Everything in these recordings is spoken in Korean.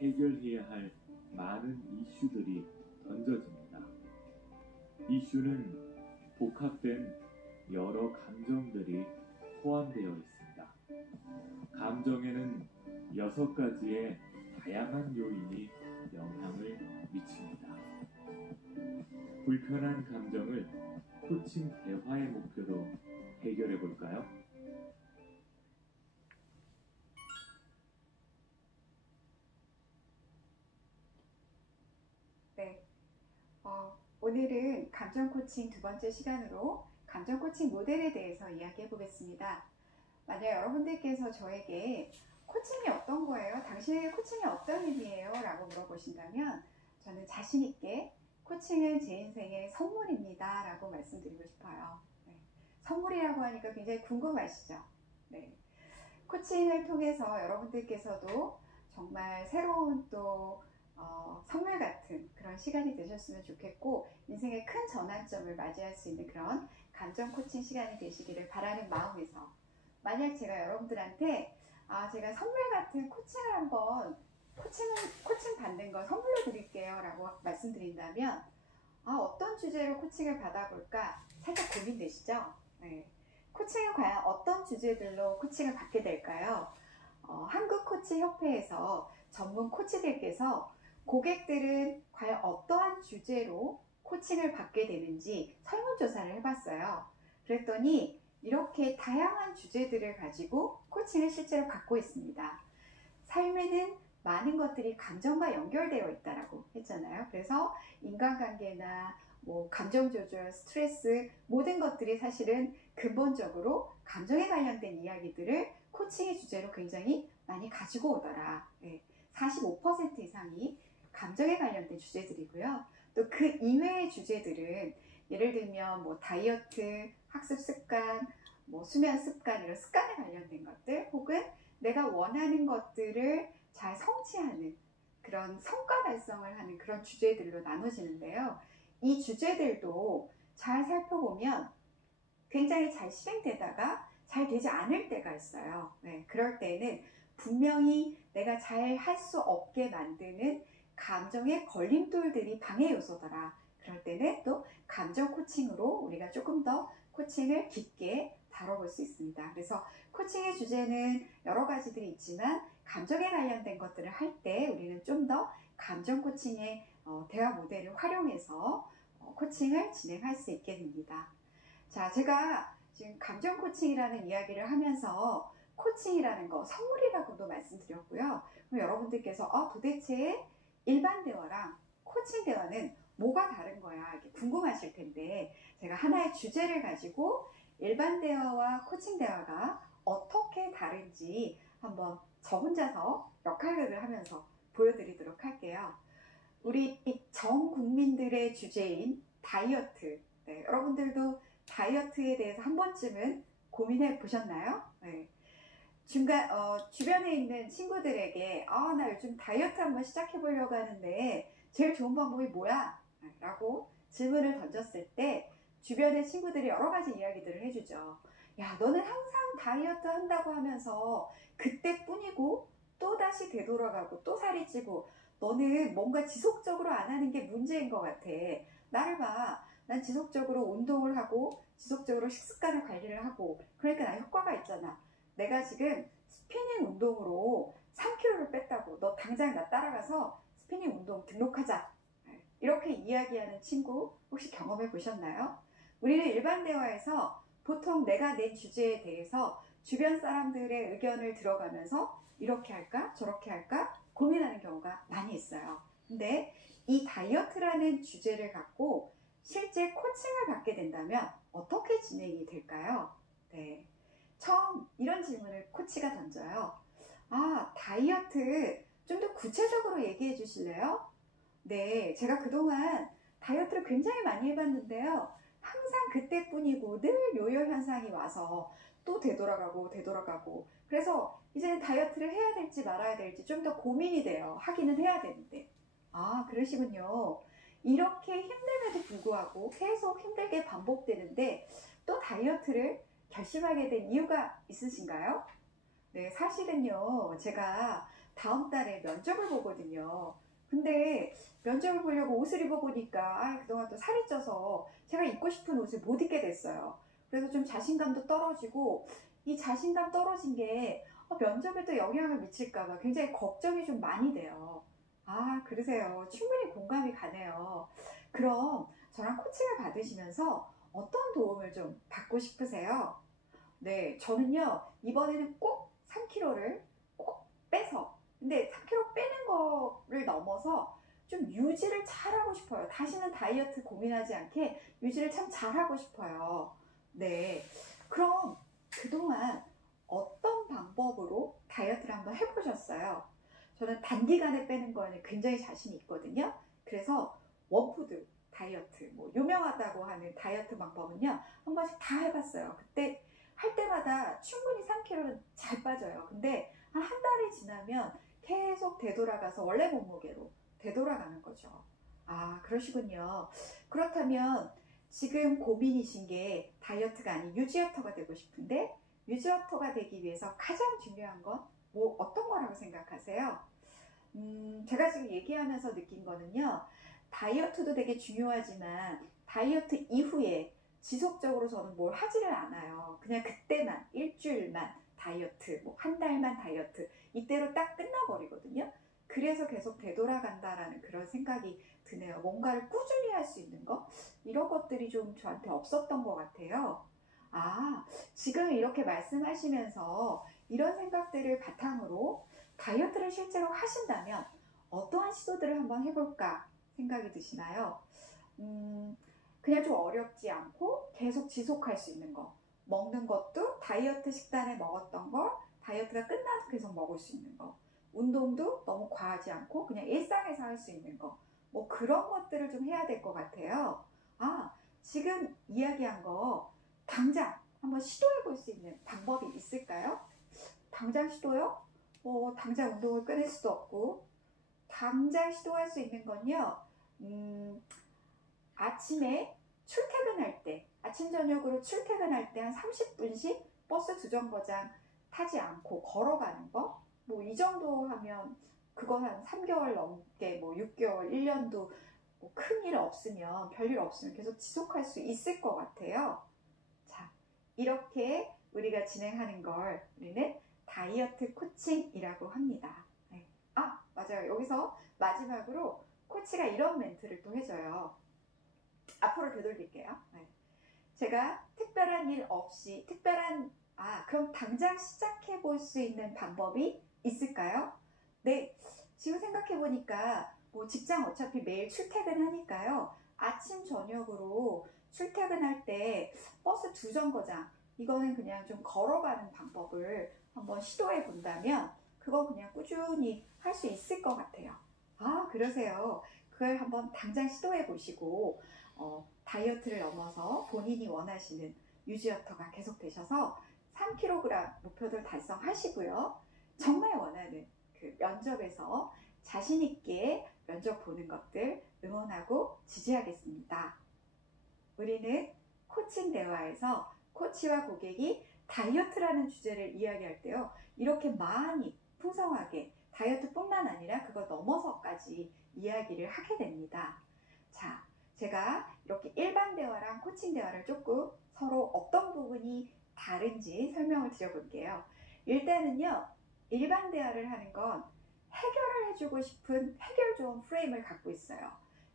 해결해야 할 많은 이슈들이 던져집니다. 이슈는 복합된 여러 감정들이 포함되어 있습니다. 감정에는 6가지의 다양한 요인이 영향을 미칩니다. 불편한 감정을 코칭 대화의 목표로 해결해 볼까요? 네, 오늘은 감정 코칭 2번째 시간으로 감정 코칭 모델에 대해서 이야기해 보겠습니다. 만약 여러분들께서 저에게 코칭이 어떤 거예요? 당신에게 코칭이 어떤 의미예요? 라고 물어보신다면 저는 자신 있게 코칭은 제 인생의 선물입니다 라고 말씀드리고 싶어요. 네. 선물이라고 하니까 굉장히 궁금하시죠? 네. 코칭을 통해서 여러분들께서도 정말 새로운 또 선물 같은 그런 시간이 되셨으면 좋겠고, 인생의 큰 전환점을 맞이할 수 있는 그런 감정 코칭 시간이 되시기를 바라는 마음에서, 만약 제가 여러분들한테 제가 선물 같은 코칭을 한번 코칭 받는 거 선물로 드릴게요 라고 말씀드린다면 어떤 주제로 코칭을 받아볼까 살짝 고민되시죠? 네. 코칭은 과연 어떤 주제들로 코칭을 받게 될까요? 한국코치협회에서 전문 코치들께서 고객들은 과연 어떠한 주제로 코칭을 받게 되는지 설문조사를 해봤어요. 그랬더니 이렇게 다양한 주제들을 가지고 코칭을 실제로 받고 있습니다. 삶에는 많은 것들이 감정과 연결되어 있다라고 했잖아요. 그래서 인간관계나 감정 조절, 스트레스 모든 것들이 사실은 근본적으로 감정에 관련된 이야기들을 코칭의 주제로 굉장히 많이 가지고 오더라. 45% 이상이 감정에 관련된 주제들이고요. 또 그 이외의 주제들은 예를 들면 다이어트, 학습 습관, 수면 습관, 이런 습관에 관련된 것들, 혹은 내가 원하는 것들을 잘 성취하는 그런 성과 달성을 하는 그런 주제들로 나눠지는데요. 이 주제들도 잘 살펴보면 굉장히 잘 실행되다가 잘 되지 않을 때가 있어요. 그럴 때는 분명히 내가 잘 할 수 없게 만드는 감정의 걸림돌들이 방해 요소더라. 그럴 때는 또 감정 코칭으로 우리가 조금 더 코칭을 깊게 다뤄볼 수 있습니다. 그래서 코칭의 주제는 여러 가지들이 있지만 감정에 관련된 것들을 할 때 우리는 좀 더 감정 코칭의 대화 모델을 활용해서 코칭을 진행할 수 있게 됩니다. 자, 제가 지금 감정 코칭이라는 이야기를 하면서 코칭이라는 거 선물이라고도 말씀드렸고요. 그럼 여러분들께서 도대체 일반 대화랑 코칭 대화는 뭐가 다른 거야? 이렇게 궁금하실 텐데, 제가 하나의 주제를 가지고 일반 대화와 코칭 대화가 어떻게 다른지 한번 저 혼자서 역할극을 하면서 보여드리도록 할게요. 우리 전 국민들의 주제인 다이어트. 여러분들도 다이어트에 대해서 한 번쯤은 고민해 보셨나요? 주변에 있는 친구들에게 나 요즘 다이어트 한번 시작해 보려고 하는데 제일 좋은 방법이 뭐야? 라고 질문을 던졌을 때 주변의 친구들이 여러 가지 이야기들을 해주죠. 야, 너는 항상 다이어트 한다고 하면서 그때뿐이고 또다시 되돌아가고 또 살이 찌고 너는 뭔가 지속적으로 안 하는 게 문제인 것 같아. 나를 봐. 난 지속적으로 운동을 하고 지속적으로 식습관을 관리를 하고 그러니까 나 효과가 있잖아. 내가 지금 스피닝 운동으로 3kg를 뺐다고. 너 당장 나 따라가서 스피닝 운동 등록하자. 이렇게 이야기하는 친구 혹시 경험해 보셨나요? 우리는 일반 대화에서 보통 내가 낸 주제에 대해서 주변 사람들의 의견을 들어가면서 이렇게 할까 저렇게 할까 고민하는 경우가 많이 있어요. 근데 이 다이어트라는 주제를 갖고 실제 코칭을 받게 된다면 어떻게 진행이 될까요? 처음 이런 질문을 코치가 던져요. 다이어트 좀 더 구체적으로 얘기해 주실래요? 네, 제가 그동안 다이어트를 굉장히 많이 해봤는데요. 항상 그때뿐이고 늘 요요 현상이 와서 또 되돌아가고 그래서 이제는 다이어트를 해야 될지 말아야 될지 좀 더 고민이 돼요. 하기는 해야 되는데. 그러시군요. 이렇게 힘듦에도 불구하고 계속 힘들게 반복되는데 또 다이어트를 결심하게 된 이유가 있으신가요? 네, 사실은요, 제가 다음 달에 면접을 보거든요. 근데 면접을 보려고 옷을 입어보니까 그동안 또 살이 쪄서 제가 입고 싶은 옷을 못 입게 됐어요. 그래서 좀 자신감도 떨어지고 이 자신감 떨어진 게 면접에도 영향을 미칠까봐 굉장히 걱정이 좀 많이 돼요. 그러세요. 충분히 공감이 가네요. 그럼 저랑 코칭을 받으시면서 어떤 도움을 좀 받고 싶으세요? 네, 저는요, 이번에는 꼭 3kg를 꼭 빼서, 근데 3kg 빼는 거를 넘어서 좀 유지를 잘하고 싶어요. 다시는 다이어트 고민하지 않게 유지를 참 잘하고 싶어요. 네, 그럼 그동안 어떤 방법으로 다이어트를 한번 해보셨어요? 저는 단기간에 빼는 거에는 굉장히 자신이 있거든요. 그래서 원푸드 다이어트, 뭐 유명하다고 하는 다이어트 방법은요, 한 번씩 다 해봤어요. 그때 할 때마다 충분히 3kg는 잘 빠져요. 근데 한 달이 지나면 계속 되돌아가서 원래 몸무게로 되돌아가는 거죠. 그러시군요. 그렇다면 지금 고민이신 게 다이어트가 아닌 유지어터가 되고 싶은데, 유지어터가 되기 위해서 가장 중요한 건 뭐 어떤 거라고 생각하세요? 제가 지금 얘기하면서 느낀 거는요, 다이어트도 되게 중요하지만 다이어트 이후에 지속적으로 저는 뭘 하지를 않아요. 그냥 그때만, 일주일만 다이어트, 뭐 한 달만 다이어트, 이때로 딱 끝나버리거든요. 그래서 계속 되돌아간다라는 그런 생각이 드네요. 뭔가를 꾸준히 할 수 있는 거? 이런 것들이 좀 저한테 없었던 것 같아요. 지금 이렇게 말씀하시면서 이런 생각들을 바탕으로 다이어트를 실제로 하신다면 어떠한 시도들을 한번 해볼까 생각이 드시나요? 그냥 좀 어렵지 않고 계속 지속할 수 있는 거. 먹는 것도 다이어트 식단에 먹었던 걸 다이어트가 끝나도 계속 먹을 수 있는 거. 운동도 너무 과하지 않고 그냥 일상에서 할 수 있는 거. 뭐 그런 것들을 좀 해야 될 것 같아요. 지금 이야기한 거 당장 한번 시도해 볼 수 있는 방법이 있을까요? 당장 시도요? 당장 운동을 끊을 수도 없고, 당장 시도할 수 있는 건요, 아침에 출퇴근할 때, 아침 저녁으로 출퇴근할 때 한 30분씩 버스 두 정거장 타지 않고 걸어가는 거, 뭐 이 정도 하면 그건 한 3개월 넘게, 뭐 6개월, 1년도 뭐 큰일 없으면, 별일 없으면 계속 지속할 수 있을 것 같아요. 자, 이렇게 우리가 진행하는 걸 우리는 다이어트 코칭이라고 합니다. 네. 맞아요. 여기서 마지막으로 코치가 이런 멘트를 또 해줘요. 앞으로 되돌릴게요. 네. 제가 특별한 일 없이, 그럼 당장 시작해 볼 수 있는 방법이 있을까요? 네. 지금 생각해 보니까 뭐 직장 어차피 매일 출퇴근하니까요. 아침 저녁으로 출퇴근할 때 버스 두 정거장, 이거는 그냥 좀 걸어가는 방법을 한번 시도해 본다면 그거 그냥 꾸준히 할 수 있을 것 같아요. 그러세요. 그걸 한번 당장 시도해 보시고 다이어트를 넘어서 본인이 원하시는 유지어터가 계속 되셔서 3kg 목표들 달성하시고요. 정말 원하는 그 면접에서 자신 있게 면접 보는 것들 응원하고 지지하겠습니다. 우리는 코칭 대화에서 코치와 고객이 다이어트라는 주제를 이야기할 때요, 이렇게 많이 풍성하게 다이어트뿐만 아니라 그걸 넘어서까지 이야기를 하게 됩니다. 자, 제가 이렇게 일반 대화랑 코칭 대화를 조금 서로 어떤 부분이 다른지 설명을 드려볼게요. 일단은요, 일반 대화를 하는 건 해결을 해주고 싶은 해결 좋은 프레임을 갖고 있어요.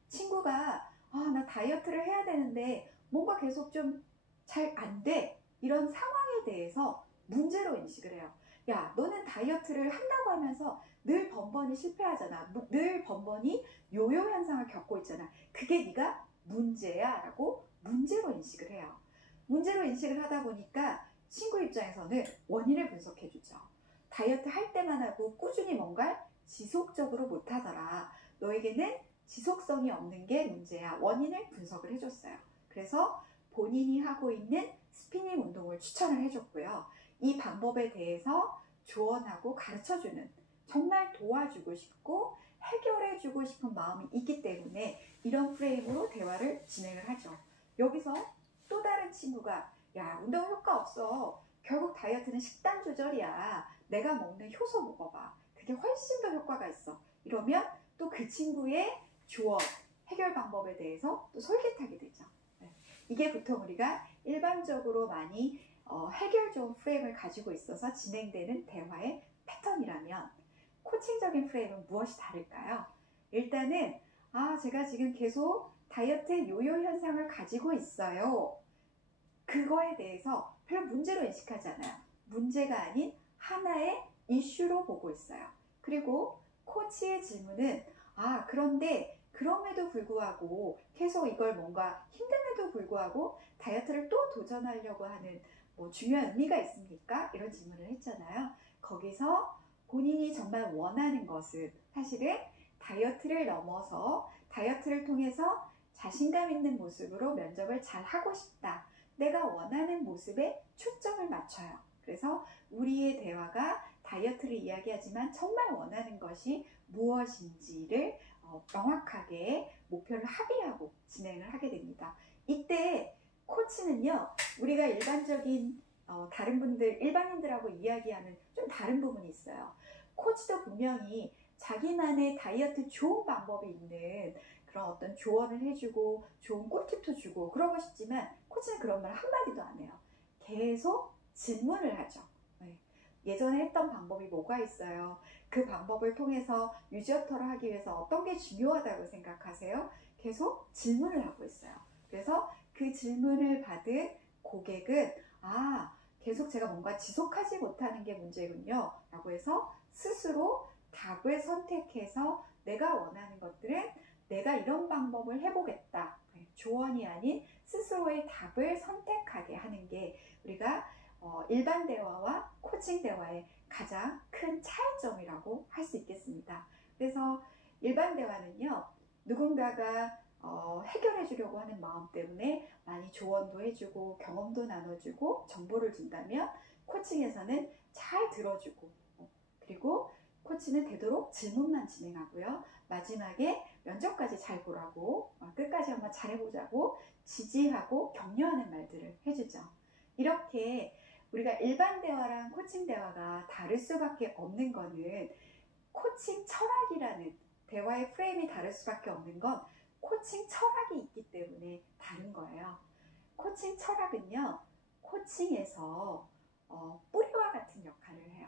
친구가 나 다이어트를 해야 되는데 뭔가 계속 좀 잘 안 돼. 이런 상황에 대해서 문제로 인식을 해요. 야, 너는 다이어트를 한다고 하면서 늘 번번이 실패하잖아. 늘 번번이 요요 현상을 겪고 있잖아. 그게 네가 문제야 라고 문제로 인식을 해요. 문제로 인식을 하다 보니까 친구 입장에서는 원인을 분석해 주죠. 다이어트 할 때만 하고 꾸준히 뭔가를 지속적으로 못하더라. 너에게는 지속성이 없는 게 문제야. 원인을 분석을 해줬어요. 그래서 본인이 하고 있는 스피닝 운동을 추천을 해줬고요. 이 방법에 대해서 조언하고 가르쳐주는, 정말 도와주고 싶고 해결해주고 싶은 마음이 있기 때문에 이런 프레임으로 대화를 진행을 하죠. 여기서 또 다른 친구가 야, 운동 효과 없어. 결국 다이어트는 식단 조절이야. 내가 먹는 효소 먹어봐. 그게 훨씬 더 효과가 있어. 이러면 또 그 친구의 조언, 해결 방법에 대해서 또 솔깃하게 되죠. 이게 보통 우리가 일반적으로 많이 해결적 프레임을 가지고 있어서 진행되는 대화의 패턴이라면 코칭적인 프레임은 무엇이 다를까요? 일단은 제가 지금 계속 다이어트 요요 현상을 가지고 있어요. 그거에 대해서 별로 문제로 인식하지 않아요. 문제가 아닌 하나의 이슈로 보고 있어요. 그리고 코치의 질문은 그런데 그럼에도 불구하고 계속 이걸 뭔가 힘듦에도 불구하고 다이어트를 또 도전하려고 하는 중요한 의미가 있습니까? 이런 질문을 했잖아요. 거기서 본인이 정말 원하는 것은 사실은 다이어트를 넘어서 다이어트를 통해서 자신감 있는 모습으로 면접을 잘 하고 싶다. 내가 원하는 모습에 초점을 맞춰요. 그래서 우리의 대화가 다이어트를 이야기하지만 정말 원하는 것이 무엇인지를 명확하게 목표를 합의하고 진행을 하게 됩니다. 이때 코치는요, 우리가 일반적인 다른 분들, 일반인들하고 이야기하는 좀 다른 부분이 있어요. 코치도 분명히 자기만의 다이어트 좋은 방법이 있는 그런 어떤 조언을 해주고 좋은 꿀팁도 주고 그러고 싶지만 코치는 그런 말 한마디도 안 해요. 계속 질문을 하죠. 예전에 했던 방법이 뭐가 있어요? 그 방법을 통해서 유지어터를 하기 위해서 어떤 게 중요하다고 생각하세요? 계속 질문을 하고 있어요. 그래서 그 질문을 받은 고객은 계속 제가 뭔가 지속하지 못하는 게 문제군요 라고 해서 스스로 답을 선택해서 내가 원하는 것들은 내가 이런 방법을 해보겠다. 조언이 아닌 스스로의 답을 선택하게 하는 게 우리가 일반 대화와 코칭 대화의 가장 큰 차이점이라고 할 수 있겠습니다. 그래서 일반 대화는요, 누군가가 해결해 주려고 하는 마음 때문에 많이 조언도 해주고 경험도 나눠주고 정보를 준다면 코칭에서는 잘 들어주고 그리고 코치는 되도록 질문만 진행하고요. 마지막에 면접까지 잘 보라고 끝까지 한번 잘해보자고 지지하고 격려하는 말들을 해주죠. 이렇게 우리가 일반 대화랑 코칭 대화가 다를 수밖에 없는 거는 코칭 철학이라는 대화의 프레임이 다를 수밖에 없는 건 코칭 철학이 있기 때문에 다른 거예요. 코칭 철학은요, 코칭에서 뿌리와 같은 역할을 해요.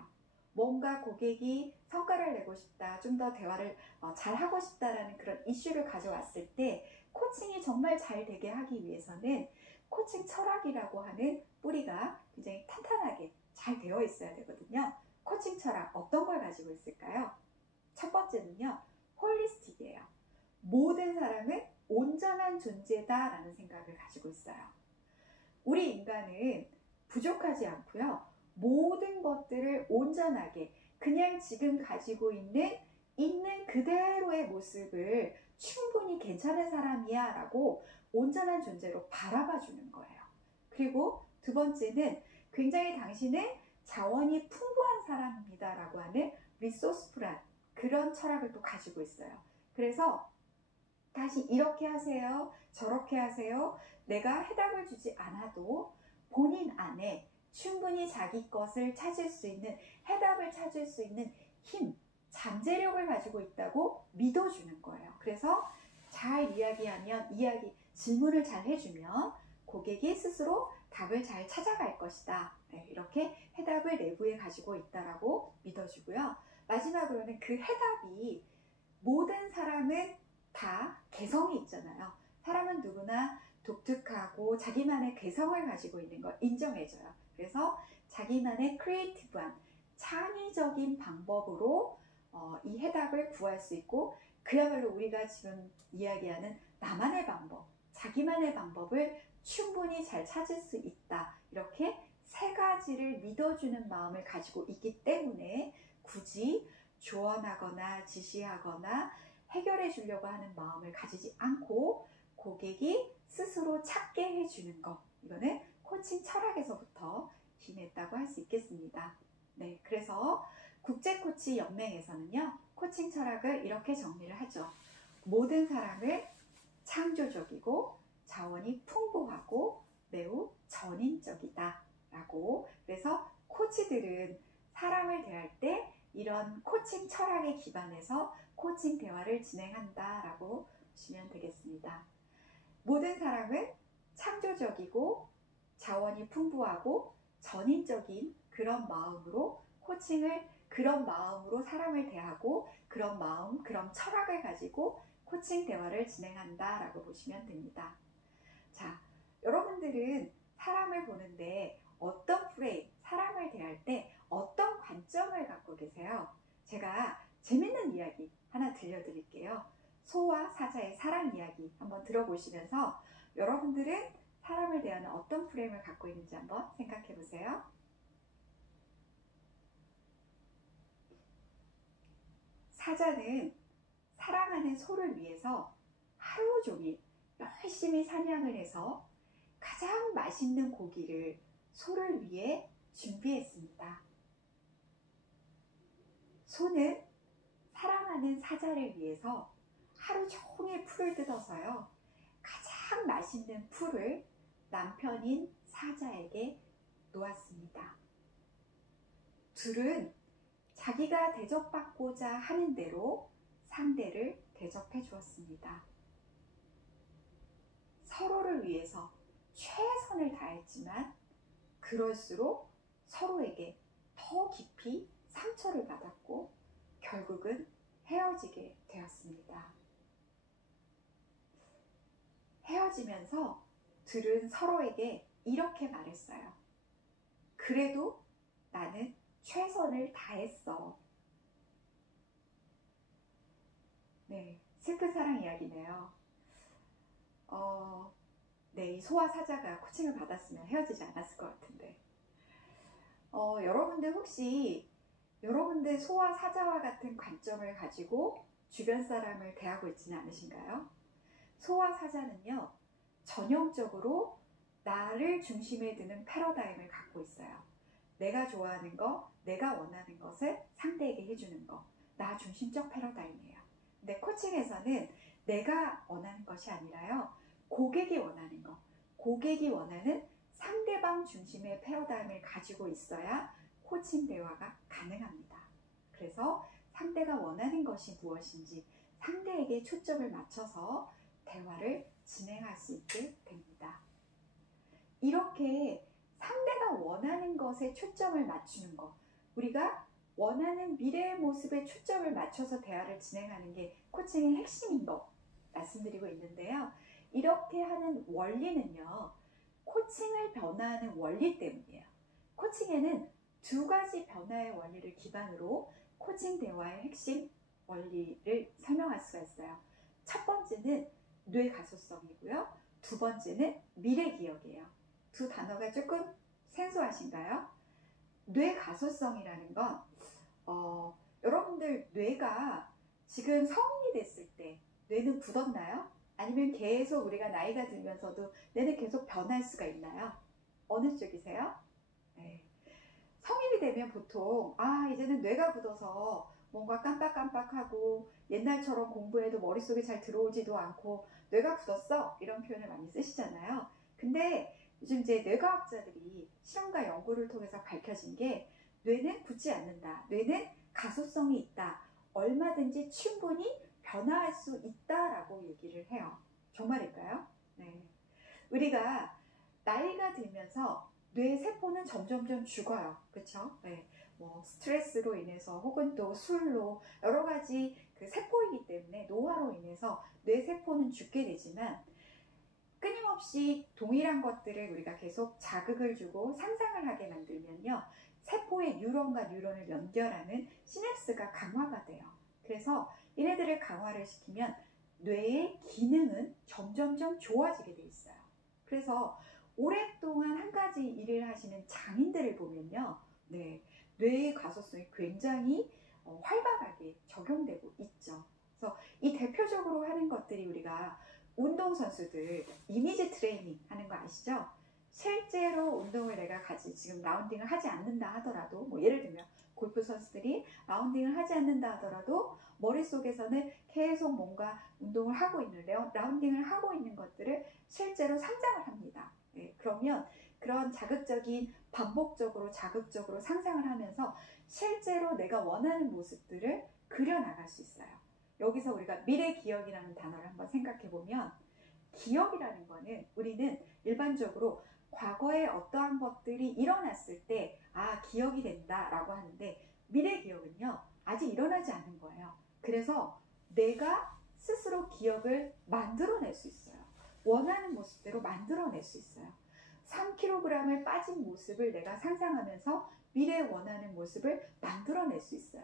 뭔가 고객이 성과를 내고 싶다, 좀 더 대화를 잘 하고 싶다라는 그런 이슈를 가져왔을 때 코칭이 정말 잘 되게 하기 위해서는 코칭 철학이라고 하는 뿌리가 굉장히 탄탄하게 잘 되어 있어야 되거든요. 코칭 철학 어떤 걸 가지고 있을까요? 첫 번째는요, 홀리스틱이에요. 모든 사람은 온전한 존재다라는 생각을 가지고 있어요. 우리 인간은 부족하지 않고요. 모든 것들을 온전하게 그냥 지금 가지고 있는 그대로의 모습을 충분히 괜찮은 사람이야 라고 온전한 존재로 바라봐 주는 거예요. 그리고 두 번째는 굉장히 당신은 자원이 풍부한 사람입니다 라고 하는 리소스풀한 그런 철학을 또 가지고 있어요. 그래서 다시 이렇게 하세요, 저렇게 하세요, 내가 해답을 주지 않아도 본인 안에 충분히 자기 것을 찾을 수 있는, 해답을 찾을 수 있는 힘, 잠재력을 가지고 있다고 믿어주는 거예요. 그래서 잘 이야기하면, 질문을 잘 해주면 고객이 스스로 답을 잘 찾아갈 것이다. 이렇게 해답을 내부에 가지고 있다라고 믿어주고요. 마지막으로는 그 해답이 모든 사람은 다 개성이 있잖아요. 사람은 누구나 독특하고 자기만의 개성을 가지고 있는 걸 인정해줘요. 그래서 자기만의 크리에이티브한 창의적인 방법으로 이 해답을 구할 수 있고, 그야말로 우리가 지금 이야기하는 나만의 방법, 자기만의 방법을 충분히 잘 찾을 수 있다. 이렇게 세 가지를 믿어주는 마음을 가지고 있기 때문에 굳이 조언하거나 지시하거나 해결해 주려고 하는 마음을 가지지 않고 고객이 스스로 찾게 해주는 것, 이거는 코칭 철학에서부터 기인했다고 할 수 있겠습니다. 네, 그래서 국제코치연맹에서는요, 코칭 철학을 이렇게 정리를 하죠. 모든 사람은 창조적이고 자원이 풍부하고 매우 전인적이다 라고. 그래서 코치들은 사람을 대할 때 이런 코칭 철학에 기반해서 코칭 대화를 진행한다라고 보시면 되겠습니다. 모든 사람은 창조적이고 자원이 풍부하고 전인적인 그런 마음으로 그런 마음으로 사람을 대하고 그런 마음, 그런 철학을 가지고 코칭 대화를 진행한다라고 보시면 됩니다. 자, 여러분들은 사람을 보는데 어떤 프레임, 사람을 대할 때 어떤 관점을 갖고 계세요? 제가 재밌는 이야기 하나 들려드릴게요. 소와 사자의 사랑 이야기 한번 들어보시면서 여러분들은 사람을 대하는 어떤 프레임을 갖고 있는지 한번 생각해 보세요. 사자는 사랑하는 소를 위해서 하루 종일 열심히 사냥을 해서 가장 맛있는 고기를 소를 위해 준비했습니다. 소는 사랑하는 사자를 위해서 하루 종일 풀을 뜯어서요. 가장 맛있는 풀을 남편인 사자에게 놓았습니다. 둘은 자기가 대접받고자 하는 대로 상대를 대접해 주었습니다. 서로를 위해서 최선을 다했지만 그럴수록 서로에게 더 깊이 상처를 받았고 결국은 헤어지게 되었습니다. 헤어지면서 둘은 서로에게 이렇게 말했어요. 그래도 나는 최선을 다했어. 네, 슬픈 사랑 이야기네요. 네, 이 소와 사자가 코칭을 받았으면 헤어지지 않았을 것 같은데. 여러분들 혹시 여러분들 소와 사자와 같은 관점을 가지고 주변 사람을 대하고 있지는 않으신가요? 소와 사자는요, 전형적으로 나를 중심에 두는 패러다임을 갖고 있어요. 내가 좋아하는 거, 내가 원하는 것을 상대에게 해주는 거, 나 중심적 패러다임이에요. 근데 코칭에서는 내가 원하는 것이 아니라요, 고객이 원하는 거, 고객이 원하는 상대방 중심의 패러다임을 가지고 있어야 코칭 대화가 가능합니다. 그래서 상대가 원하는 것이 무엇인지 상대에게 초점을 맞춰서 대화를 진행할 수 있게 됩니다. 이렇게 상대가 원하는 것에 초점을 맞추는 것, 우리가 원하는 미래의 모습에 초점을 맞춰서 대화를 진행하는 게 코칭의 핵심인 거 말씀드리고 있는데요. 이렇게 하는 원리는요, 코칭을 변화하는 원리 때문이에요. 코칭에는 두 가지 변화의 원리를 기반으로 코칭 대화의 핵심 원리를 설명할 수가 있어요. 첫 번째는 뇌 가소성이고요. 두 번째는 미래 기억이에요. 두 단어가 조금 생소하신가요? 뇌 가소성이라는 건 여러분들 뇌가 지금 성인이 됐을 때 뇌는 굳었나요? 아니면 계속 우리가 나이가 들면서도 뇌는 계속 변할 수가 있나요? 어느 쪽이세요? 네. 성인이 되면 보통 이제는 뇌가 굳어서 뭔가 깜빡깜빡하고 옛날처럼 공부해도 머릿속에 잘 들어오지도 않고 뇌가 굳었어 이런 표현을 많이 쓰시잖아요. 근데 요즘 이제 뇌과학자들이 실험과 연구를 통해서 밝혀진 게 뇌는 굳지 않는다. 뇌는 가소성이 있다. 얼마든지 충분히 변화할 수 있다라고 얘기를 해요. 정말일까요? 네. 우리가 나이가 들면서 뇌 세포는 점점점 죽어요. 그렇죠? 네. 뭐 스트레스로 인해서 혹은 또 술로 여러 가지 그 세포이기 때문에 노화로 인해서 뇌 세포는 죽게 되지만 끊임없이 동일한 것들을 우리가 계속 자극을 주고 상상을 하게 만들면요. 세포의 뉴런과 뉴런을 연결하는 시냅스가 강화가 돼요. 그래서 얘네들을 강화를 시키면 뇌의 기능은 점점점 좋아지게 돼 있어요. 그래서 오랫동안 한 가지 일을 하시는 장인들을 보면요. 네, 뇌의 가소성이 굉장히 활발하게 적용되고 있죠. 그래서 이 대표적으로 하는 것들이 우리가 운동선수들 이미지 트레이닝 하는 거 아시죠? 실제로 운동을 내가 지금 라운딩을 하지 않는다 하더라도 뭐 예를 들면 골프 선수들이 라운딩을 하지 않는다 하더라도 머릿속에서는 계속 뭔가 운동을 하고 있는 라운딩을 하고 있는 것들을 실제로 상상을 합니다. 네, 그러면 그런 자극적인 반복적으로 자극적으로 상상을 하면서 실제로 내가 원하는 모습들을 그려나갈 수 있어요. 여기서 우리가 미래 기억이라는 단어를 한번 생각해 보면 기억이라는 거는 우리는 일반적으로 과거에 어떠한 것들이 일어났을 때 기억이 된다라고 하는데 미래 기억은요 아직 일어나지 않는 거예요. 그래서 내가 스스로 기억을 만들어낼 수 있어요. 원하는 모습대로 만들어낼 수 있어요. 3kg을 빠진 모습을 내가 상상하면서 미래에 원하는 모습을 만들어낼 수 있어요.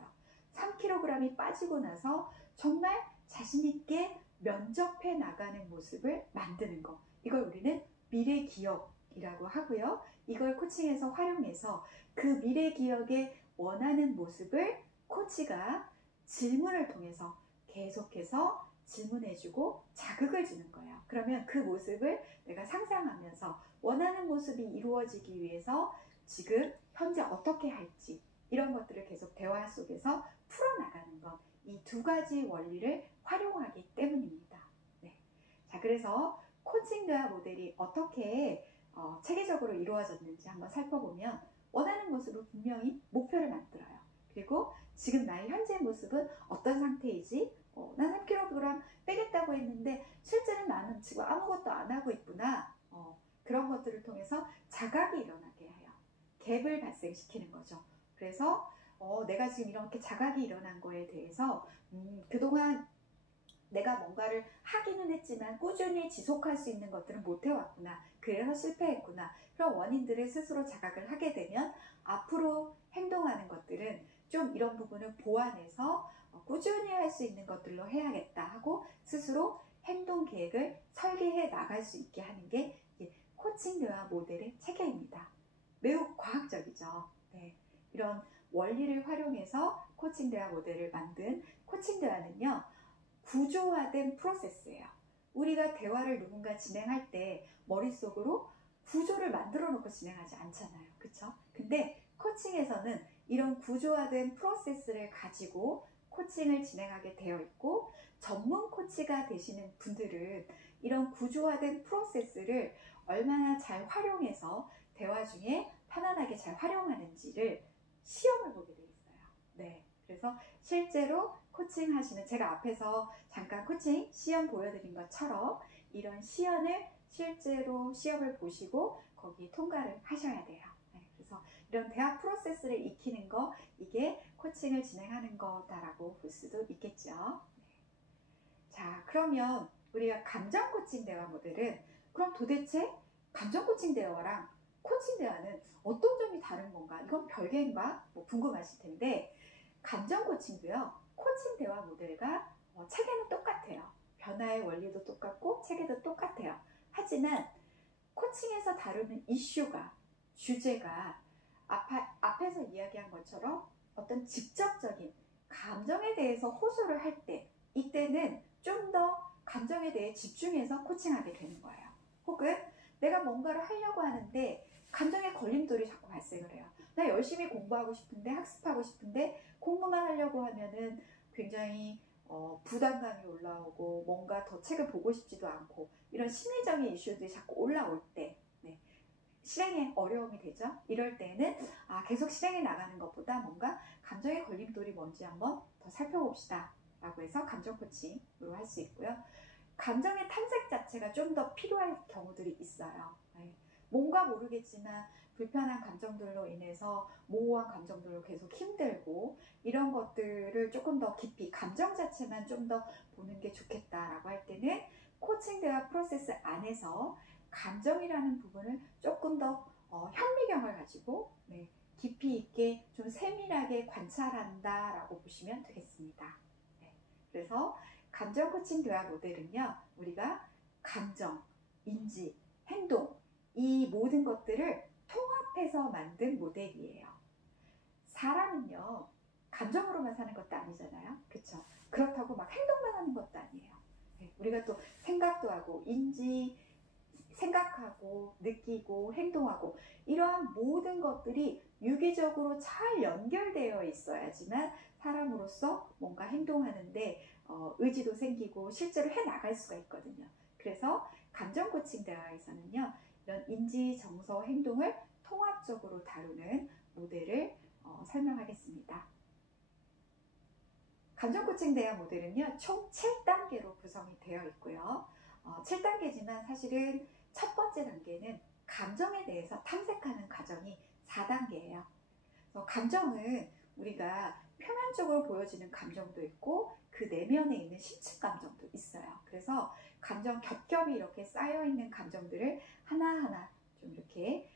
3kg이 빠지고 나서 정말 자신있게 면접해 나가는 모습을 만드는 거. 이걸 우리는 미래 기억이라고 하고요. 이걸 코칭에서 활용해서 그 미래 기억에 원하는 모습을 코치가 질문을 통해서 계속해서 질문해주고 자극을 주는 거예요. 그러면 그 모습을 내가 상상하면서 원하는 모습이 이루어지기 위해서 지금 현재 어떻게 할지 이런 것들을 계속 대화 속에서 풀어나가는 것. 이 두 가지 원리를 활용하기 때문입니다. 네. 자, 그래서 코칭 대화 모델이 어떻게 체계적으로 이루어졌는지 한번 살펴보면 원하는 모습을 분명히 목표를 만들어요. 그리고 지금 나의 현재 모습은 어떤 상태이지? 난 3kg 빼겠다고 했는데 실제는 나는 지금 아무것도 안 하고 있구나. 그런 것들을 통해서 자각이 일어나게 해요. 갭을 발생시키는 거죠. 그래서 내가 지금 이렇게 자각이 일어난 거에 대해서 그동안 내가 뭔가를 하기는 했지만 꾸준히 지속할 수 있는 것들은 못 해왔구나. 그래서 실패했구나. 그런 원인들을 스스로 자각을 하게 되면 앞으로 행동하는 것들은 좀 이런 부분을 보완해서 꾸준히 할 수 있는 것들로 해야겠다 하고 스스로 행동 계획을 설계해 나갈 수 있게 하는 게 코칭 대화 모델의 체계입니다. 매우 과학적이죠. 네. 이런 원리를 활용해서 코칭 대화 모델을 만든 코칭 대화는요. 구조화된 프로세스예요. 우리가 대화를 누군가 진행할 때 머릿속으로 구조를 만들어 놓고 진행하지 않잖아요. 그쵸? 근데 코칭에서는 이런 구조화된 프로세스를 가지고 코칭을 진행하게 되어 있고 전문 코치가 되시는 분들은 이런 구조화된 프로세스를 얼마나 잘 활용해서 대화 중에 편안하게 잘 활용하는지를 시험을 보게 되어 있어요. 네, 그래서 실제로 코칭 하시는 제가 앞에서 잠깐 코칭 시험 보여드린 것처럼 이런 시연을 실제로 시험을 보시고 거기 통과를 하셔야 돼요. 네, 그래서 이런 대화 프로세스를 익히는 거 이게 코칭을 진행하는 거다라고 볼 수도 있겠죠. 네. 자, 그러면 우리가 감정 코칭 대화 모델은 그럼 도대체 감정 코칭 대화랑 코칭 대화는 어떤 점이 다른 건가? 이건 별개인가? 궁금하실 텐데 감정 코칭도요. 코칭 대화 모델과 체계는 똑같아요. 변화의 원리도 똑같고 체계도 똑같아요. 하지만 코칭에서 다루는 이슈가 주제가 앞에서 이야기한 것처럼 어떤 직접적인 감정에 대해서 호소를 할 때 이때는 좀 더 감정에 대해 집중해서 코칭하게 되는 거예요. 혹은 내가 뭔가를 하려고 하는데 감정의 걸림돌이 자꾸 발생을 해요. 나 열심히 공부하고 싶은데 학습하고 싶은데 공부만 하려고 하면은 굉장히 부담감이 올라오고 뭔가 더 책을 보고 싶지도 않고 이런 심리적인 이슈들이 자꾸 올라올 때 네, 실행에 어려움이 되죠. 이럴 때는 계속 실행해 나가는 것보다 뭔가 감정의 걸림돌이 뭔지 한번 더 살펴봅시다 라고 해서 감정 코칭으로 할 수 있고요. 감정의 탐색 자체가 좀 더 필요할 경우들이 있어요. 네. 뭔가 모르겠지만 불편한 감정들로 인해서 모호한 감정들로 계속 힘들고 이런 것들을 조금 더 깊이 감정 자체만 좀 더 보는 게 좋겠다라고 할 때는 코칭 대화 프로세스 안에서 감정이라는 부분을 조금 더 현미경을 가지고 네, 깊이 있게 좀 세밀하게 관찰한다라고 보시면 되겠습니다. 네, 그래서 감정 코칭 대화 모델은요, 우리가 감정, 인지, 행동 이 모든 것들을 통합해서 만든 모델이에요. 사람은요, 감정으로만 사는 것도 아니잖아요. 그쵸? 그렇다고 막 행동만 하는 것도 아니에요. 네, 우리가 또 생각도 하고, 생각하고, 느끼고, 행동하고, 이러한 모든 것들이 유기적으로 잘 연결되어 있어야지만 사람으로서 뭔가 행동하는데 의지도 생기고 실제로 해나갈 수가 있거든요. 그래서 감정 코칭 대화에서는요, 이런 인지, 정서, 행동을 통합적으로 다루는 모델을 설명하겠습니다. 감정 코칭 대화 모델은요, 총 7단계로 구성이 되어 있고요. 7단계지만 사실은 첫 번째 단계는 감정에 대해서 탐색하는 과정이 4단계예요. 그래서 감정은 우리가 표면적으로 보여지는 감정도 있고 그 내면에 있는 심층 감정도 있어요. 그래서 감정 겹겹이 이렇게 쌓여있는 감정들을 하나하나 좀 이렇게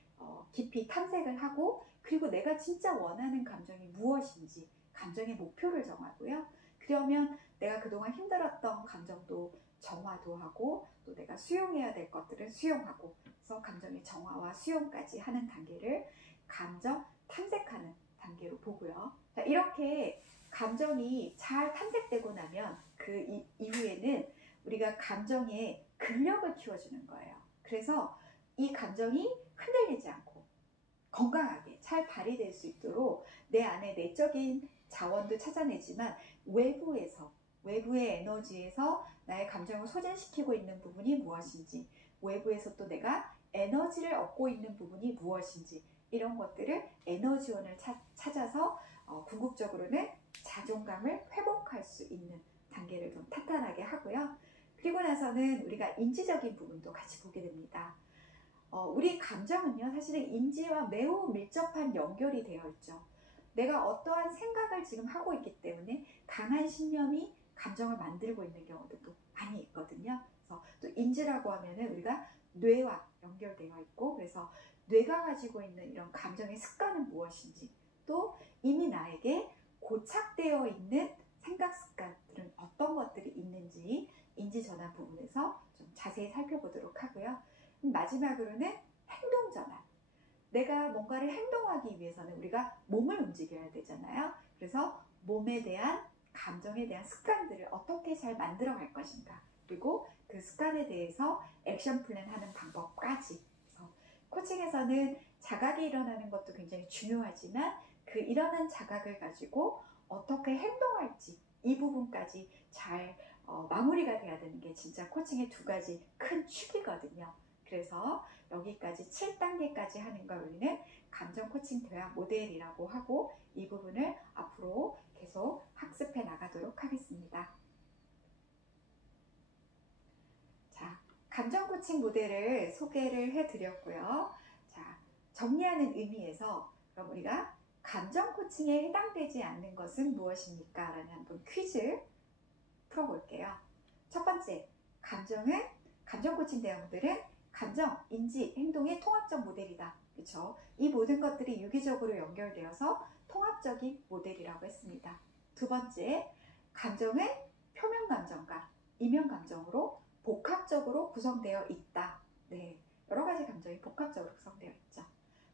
깊이 탐색을 하고, 그리고 내가 진짜 원하는 감정이 무엇인지 감정의 목표를 정하고요. 그러면 내가 그동안 힘들었던 감정도 정화도 하고, 또 내가 수용해야 될 것들은 수용하고, 그래서 감정의 정화와 수용까지 하는 단계를 감정 탐색하는 단계로 보고요. 자, 이렇게 감정이 잘 탐색되고 나면 그 이후에는 우리가 감정의 근력을 키워주는 거예요. 그래서 이 감정이 흔들리지 않고 건강하게 잘 발휘될 수 있도록 내 안에 내적인 자원도 찾아내지만 외부의 에너지에서 나의 감정을 소진시키고 있는 부분이 무엇인지, 외부에서 또 내가 에너지를 얻고 있는 부분이 무엇인지, 이런 것들을 에너지원을 찾아서 궁극적으로는 자존감을 회복할 수 있는 단계를 좀 탄탄하게 하고요. 그리고 나서는 우리가 인지적인 부분도 같이 보게 됩니다. 우리 감정은요, 사실은 인지와 매우 밀접한 연결이 되어 있죠. 내가 어떠한 생각을 지금 하고 있기 때문에 강한 신념이 감정을 만들고 있는 경우도 많이 있거든요. 그래서 또 인지라고 하면은 우리가 뇌와 연결되어 있고, 그래서 뇌가 가지고 있는 이런 감정의 습관은 무엇인지, 또 이미 나에게 고착되어 있는 생각 습관들은 어떤 것들이 있는지 인지 전환 부분에서 좀 자세히 살펴보도록 하고요. 마지막으로는 행동 전환. 내가 뭔가를 행동하기 위해서는 우리가 몸을 움직여야 되잖아요. 그래서 몸에 대한, 감정에 대한 습관들을 어떻게 잘 만들어 갈 것인가, 그리고 그 습관에 대해서 액션 플랜 하는 방법까지. 그래서 코칭에서는 자각이 일어나는 것도 굉장히 중요하지만 그 일어난 자각을 가지고 어떻게 행동할지, 이 부분까지 잘 마무리가 돼야 되는 게 진짜 코칭의 두 가지 큰 축이거든요. 그래서 여기까지 7단계까지 하는 걸 우리는 감정 코칭 대화 모델이라고 하고, 이 부분을 앞으로 계속 학습해 나가도록 하겠습니다. 자, 감정 코칭 모델을 소개를 해드렸고요. 자, 정리하는 의미에서 그럼 우리가 감정 코칭에 해당되지 않는 것은 무엇입니까? 라는 한번 퀴즈 풀어볼게요. 첫 번째, 감정 코칭 대화 모델은 감정, 인지, 행동의 통합적 모델이다. 그렇죠? 이 모든 것들이 유기적으로 연결되어서 통합적인 모델이라고 했습니다. 두 번째, 감정은 표면 감정과 이면 감정으로 복합적으로 구성되어 있다. 네, 여러 가지 감정이 복합적으로 구성되어 있죠.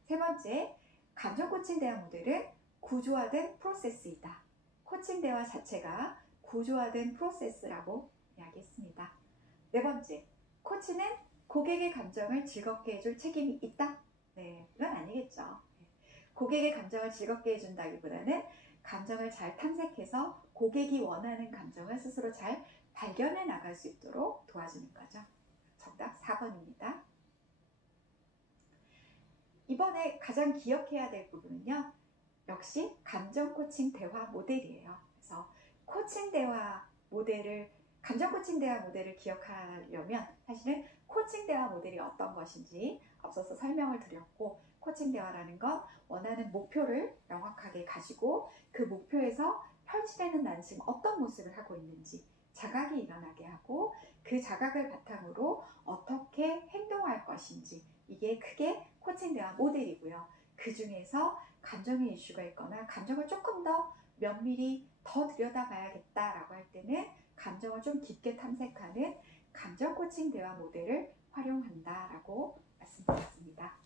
세 번째, 감정 코칭 대화 모델은 구조화된 프로세스이다. 코칭 대화 자체가 구조화된 프로세스라고 이야기했습니다. 네 번째, 코치는 고객의 감정을 즐겁게 해줄 책임이 있다? 네, 이건 아니겠죠. 고객의 감정을 즐겁게 해준다기보다는 감정을 잘 탐색해서 고객이 원하는 감정을 스스로 잘 발견해 나갈 수 있도록 도와주는 거죠. 정답 4번입니다. 이번에 가장 기억해야 될 부분은요, 역시 감정 코칭 대화 모델이에요. 그래서 코칭 대화 모델을, 감정 코칭 대화 모델을 기억하려면 사실은 코칭 대화 모델이 어떤 것인지 앞서서 설명을 드렸고, 코칭 대화라는 건 원하는 목표를 명확하게 가지고 그 목표에서 펼치되는 나는 지금 어떤 모습을 하고 있는지 자각이 일어나게 하고, 그 자각을 바탕으로 어떻게 행동할 것인지, 이게 크게 코칭 대화 모델이고요. 그 중에서 감정의 이슈가 있거나 감정을 조금 더 면밀히 더 들여다봐야겠다라고 할 때는 감정을 좀 깊게 탐색하는 감정 코칭 대화 모델을 활용한다라고 말씀드렸습니다.